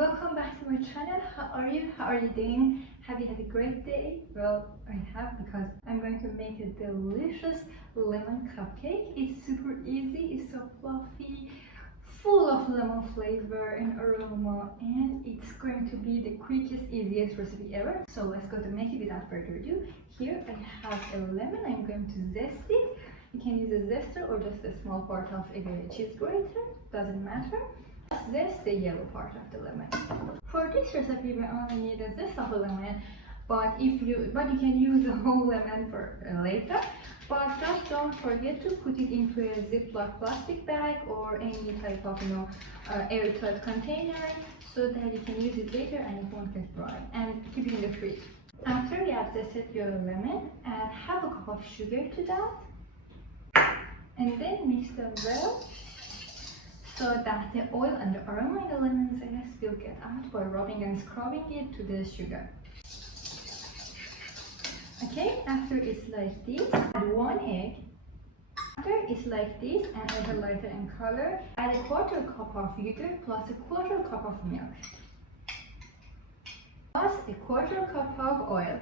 welcome back to my channel. How are you? How are you doing? Have you had a great day? Well, I have, because I'm going to make a delicious lemon cupcake. It's super easy, it's so fluffy, full of lemon flavor and aroma, and it's going to be the quickest, easiest recipe ever. So let's go to make it without further ado. Here I have a lemon. I'm going to zest it. You can use a zester or just a small part of a cheese grater, doesn't matter. Zest the yellow part of the lemon. For this recipe we only need a zest of a lemon, but you can use the whole lemon for later. But just don't forget to put it into a Ziploc plastic bag or any type of airtight container, so that you can use it later and it won't get dry, and keep it in the fridge. After you have zested your lemon, add half a cup of sugar to that, and then mix them well, so that the oil and the aroma in the lemon zest will get out by rubbing and scrubbing it to the sugar. Okay, after it's like this, add 1 egg. After it's like this and a little lighter in color, add a 1/4 cup of yogurt plus a 1/4 cup of milk, plus a 1/4 cup of oil.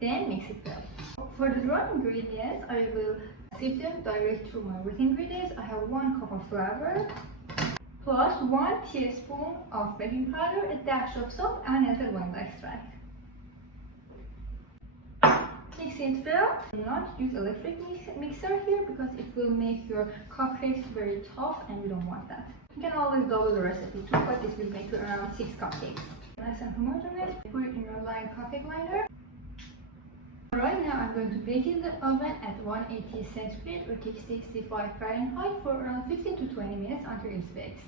Then mix it well. For the dry ingredients, I will sift them direct through my wet ingredients. I have 1 cup of flour, plus 1 teaspoon of baking powder, a dash of salt, and a little vanilla extract. Mix it well. Do not use electric mixer here, because it will make your cupcakes very tough and we don't want that. You can always double the recipe too, but this will make you around 6 cupcakes. Nice and homogeneous. Put it in your line cupcake liner. Right now I'm going to bake in the oven at 180 centigrade or 65 Fahrenheit for around 15 to 20 minutes until it bakes.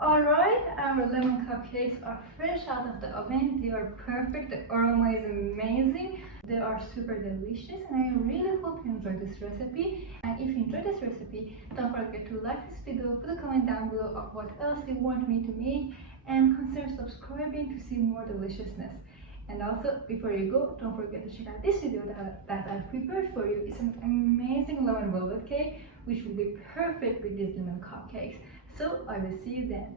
Alright, our lemon cupcakes are fresh out of the oven. They are perfect, the aroma is amazing. They are super delicious, and I really hope you enjoyed this recipe. And if you enjoyed this recipe, don't forget to like this video, put a comment down below of what else you want me to make, and consider subscribing to see more deliciousness. And also, before you go, don't forget to check out this video that I've prepared for you. It's an amazing lemon velvet cake, which will be perfect with these lemon cupcakes. So I will see you then.